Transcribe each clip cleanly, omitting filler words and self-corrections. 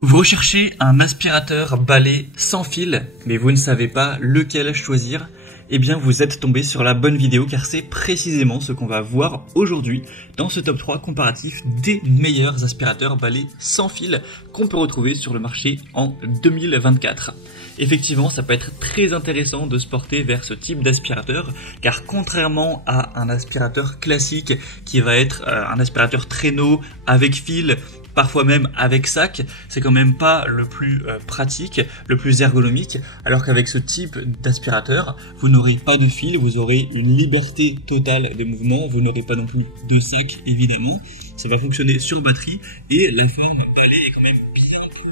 Vous recherchez un aspirateur balai sans fil, mais vous ne savez pas lequel choisir? Eh bien, vous êtes tombé sur la bonne vidéo car c'est précisément ce qu'on va voir aujourd'hui dans ce top 3 comparatif des meilleurs aspirateurs balai sans fil qu'on peut retrouver sur le marché en 2024. Effectivement, ça peut être très intéressant de se porter vers ce type d'aspirateur car contrairement à un aspirateur classique qui va être un aspirateur traîneau avec fil, parfois même avec sac, c'est quand même pas le plus pratique, le plus ergonomique, alors qu'avec ce type d'aspirateur, vous n'aurez pas de fil, vous aurez une liberté totale des mouvements, vous n'aurez pas non plus de sac évidemment, ça va fonctionner sur batterie et la forme balai est quand même bien plus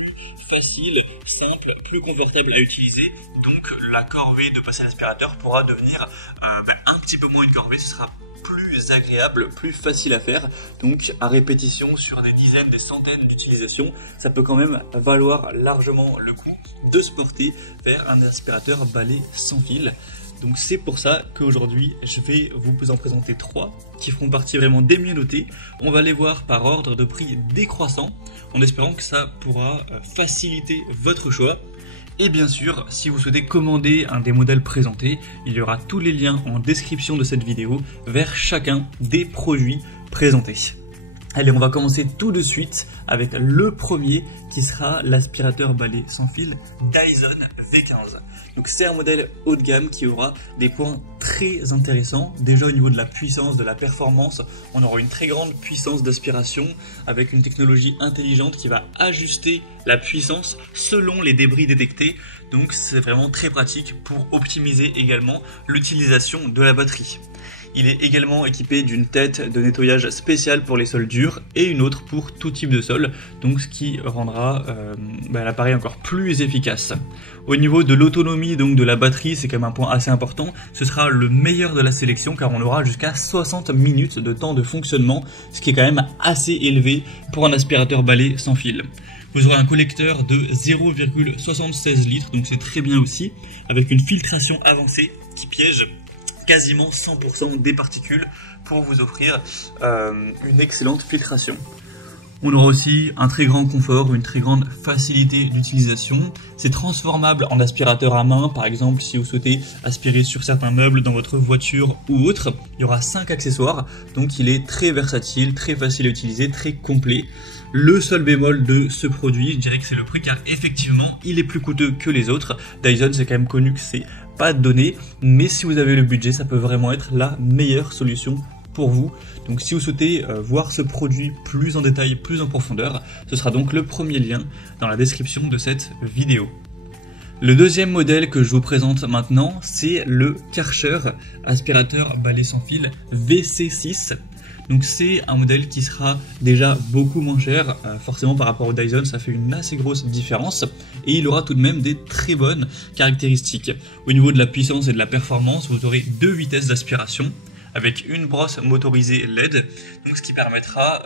facile, simple, plus confortable à utiliser, donc la corvée de passer l'aspirateur pourra devenir un petit peu moins une corvée, ce sera plus agréable, plus facile à faire, donc à répétition sur des dizaines, des centaines d'utilisations, ça peut quand même valoir largement le coup de se porter vers un aspirateur balai sans fil. Donc c'est pour ça qu'aujourd'hui je vais vous en présenter 3 qui feront partie vraiment des mieux notés. On va les voir par ordre de prix décroissant en espérant que ça pourra faciliter votre choix. Et bien sûr, si vous souhaitez commander un des modèles présentés, il y aura tous les liens en description de cette vidéo vers chacun des produits présentés. Allez, on va commencer tout de suite avec le premier qui sera l'aspirateur balai sans fil Dyson V15. Donc c'est un modèle haut de gamme qui aura des points très intéressants. Déjà au niveau de la puissance, de la performance, on aura une très grande puissance d'aspiration avec une technologie intelligente qui va ajuster la puissance selon les débris détectés. Donc c'est vraiment très pratique pour optimiser également l'utilisation de la batterie. Il est également équipé d'une tête de nettoyage spéciale pour les sols durs et une autre pour tout type de sol, donc ce qui rendra l'appareil encore plus efficace. Au niveau de l'autonomie donc de la batterie, c'est quand même un point assez important, ce sera le meilleur de la sélection car on aura jusqu'à 60 minutes de temps de fonctionnement, ce qui est quand même assez élevé pour un aspirateur balai sans fil. Vous aurez un collecteur de 0,76 litres, donc c'est très bien aussi, avec une filtration avancée qui piège quasiment 100% des particules pour vous offrir une excellente filtration. On aura aussi un très grand confort, une très grande facilité d'utilisation. C'est transformable en aspirateur à main, par exemple si vous souhaitez aspirer sur certains meubles dans votre voiture ou autre. Il y aura 5 accessoires, donc il est très versatile, très facile à utiliser, très complet. Le seul bémol de ce produit, je dirais que c'est le prix car effectivement il est plus coûteux que les autres. Dyson, c'est quand même connu que c'est pas donné, mais si vous avez le budget, ça peut vraiment être la meilleure solution pour vous. Donc si vous souhaitez voir ce produit plus en détail, plus en profondeur, ce sera donc le premier lien dans la description de cette vidéo. Le deuxième modèle que je vous présente maintenant, c'est le Karcher aspirateur balai sans fil VC6. Donc c'est un modèle qui sera déjà beaucoup moins cher, forcément par rapport au Dyson ça fait une assez grosse différence, et il aura tout de même des très bonnes caractéristiques. Au niveau de la puissance et de la performance, vous aurez 2 vitesses d'aspiration, avec une brosse motorisée LED, donc ce qui permettra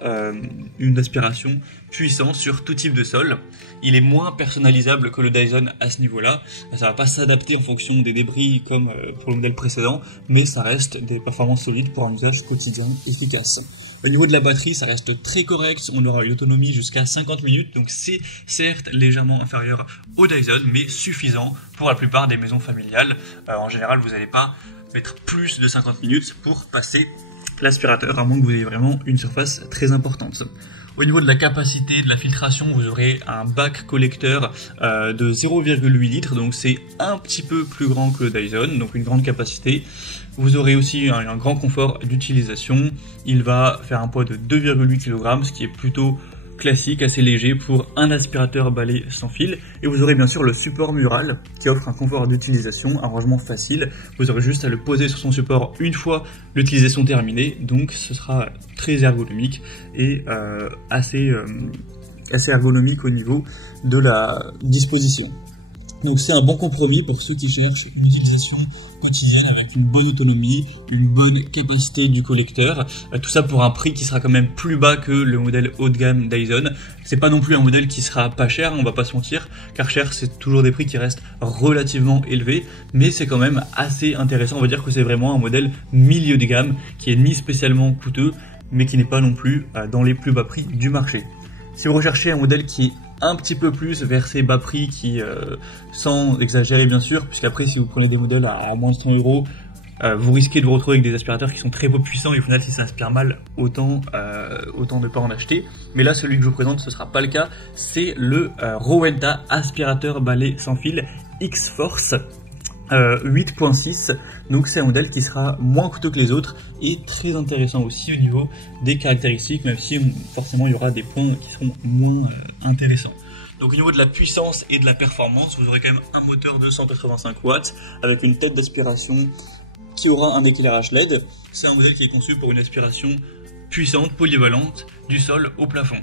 une aspiration puissante sur tout type de sol. Il est moins personnalisable que le Dyson à ce niveau-là, ça va pas s'adapter en fonction des débris comme pour le modèle précédent, mais ça reste des performances solides pour un usage quotidien efficace. Au niveau de la batterie, ça reste très correct, on aura une autonomie jusqu'à 50 minutes, donc c'est certes légèrement inférieur au Dyson, mais suffisant pour la plupart des maisons familiales. En général, vous n'allez pas mettre plus de 50 minutes pour passer l'aspirateur, à moins que vous ayez vraiment une surface très importante. Au niveau de la capacité de la filtration, vous aurez un bac collecteur de 0,8 litres, donc c'est un petit peu plus grand que le Dyson, donc une grande capacité. Vous aurez aussi un grand confort d'utilisation, il va faire un poids de 2,8 kg, ce qui est plutôt classique, assez léger pour un aspirateur balai sans fil. Et vous aurez bien sûr le support mural qui offre un confort d'utilisation, un rangement facile. Vous aurez juste à le poser sur son support une fois l'utilisation terminée, donc ce sera très ergonomique et assez ergonomique au niveau de la disposition. Donc c'est un bon compromis pour ceux qui cherchent une utilisation quotidienne avec une bonne autonomie, une bonne capacité du collecteur, tout ça pour un prix qui sera quand même plus bas que le modèle haut de gamme Dyson. C'est pas non plus un modèle qui sera pas cher, on va pas se mentir, car cher c'est toujours des prix qui restent relativement élevés, mais c'est quand même assez intéressant, on va dire que c'est vraiment un modèle milieu de gamme, qui est ni spécialement coûteux, mais qui n'est pas non plus dans les plus bas prix du marché. Si vous recherchez un modèle qui est un petit peu plus vers ces bas prix qui, sans exagérer bien sûr, puisqu'après si vous prenez des modèles à moins de 100 €, vous risquez de vous retrouver avec des aspirateurs qui sont très peu puissants et au final si ça aspire mal, autant ne pas en acheter. Mais là celui que je vous présente ce sera pas le cas, c'est le Rowenta aspirateur balai sans fil X-Force 8.6, donc c'est un modèle qui sera moins coûteux que les autres et très intéressant aussi au niveau des caractéristiques, même si forcément il y aura des points qui seront moins intéressants. Donc au niveau de la puissance et de la performance, vous aurez quand même un moteur de 185 watts avec une tête d'aspiration qui aura un éclairage LED. C'est un modèle qui est conçu pour une aspiration puissante, polyvalente, du sol au plafond.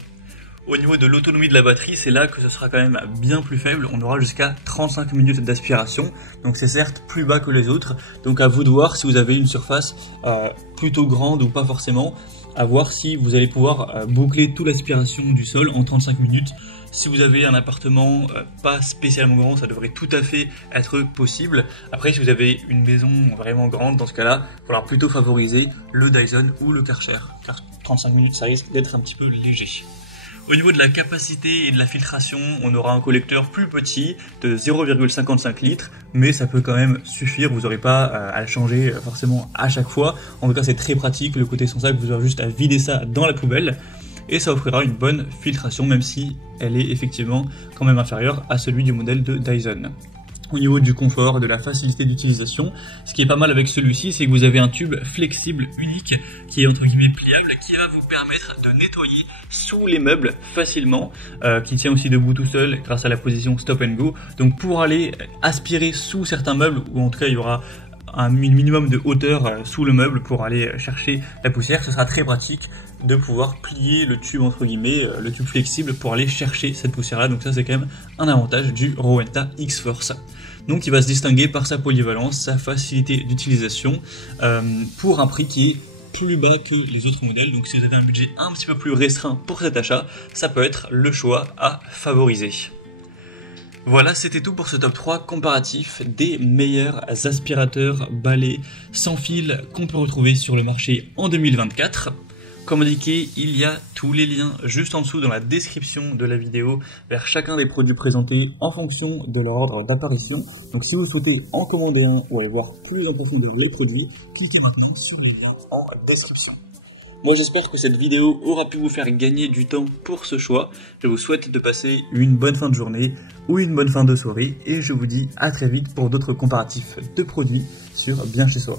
Au niveau de l'autonomie de la batterie, c'est là que ce sera quand même bien plus faible. On aura jusqu'à 35 minutes d'aspiration. Donc c'est certes plus bas que les autres. Donc à vous de voir si vous avez une surface plutôt grande ou pas forcément. À voir si vous allez pouvoir boucler toute l'aspiration du sol en 35 minutes. Si vous avez un appartement pas spécialement grand, ça devrait tout à fait être possible. Après, si vous avez une maison vraiment grande, dans ce cas-là, il va falloir plutôt favoriser le Dyson ou le Karcher. Car 35 minutes, ça risque d'être un petit peu léger. Au niveau de la capacité et de la filtration, on aura un collecteur plus petit de 0,55 litres, mais ça peut quand même suffire, vous n'aurez pas à le changer forcément à chaque fois. En tout cas, c'est très pratique, le côté sans sac, vous aurez juste à vider ça dans la poubelle, et ça offrira une bonne filtration, même si elle est effectivement quand même inférieure à celui du modèle de Dyson. Au niveau du confort, de la facilité d'utilisation, ce qui est pas mal avec celui-ci, c'est que vous avez un tube flexible unique qui est entre guillemets pliable, qui va vous permettre de nettoyer sous les meubles facilement, qui tient aussi debout tout seul grâce à la position stop and go. Donc pour aller aspirer sous certains meubles, ou en tout cas il y aura un minimum de hauteur sous le meuble pour aller chercher la poussière, ce sera très pratique de pouvoir plier le tube entre guillemets, le tube flexible pour aller chercher cette poussière là. Donc ça c'est quand même un avantage du Rowenta X-Force. Donc il va se distinguer par sa polyvalence, sa facilité d'utilisation, pour un prix qui est plus bas que les autres modèles. Donc si vous avez un budget un petit peu plus restreint pour cet achat, ça peut être le choix à favoriser. Voilà, c'était tout pour ce top 3 comparatif des meilleurs aspirateurs balais sans fil qu'on peut retrouver sur le marché en 2024. Comme indiqué, il y a tous les liens juste en dessous dans la description de la vidéo vers chacun des produits présentés en fonction de leur ordre d'apparition. Donc si vous souhaitez en commander un ou aller voir plus en profondeur les produits, cliquez maintenant sur les liens en description. Moi j'espère que cette vidéo aura pu vous faire gagner du temps pour ce choix. Je vous souhaite de passer une bonne fin de journée ou une bonne fin de soirée et je vous dis à très vite pour d'autres comparatifs de produits sur Bien Chez Soi.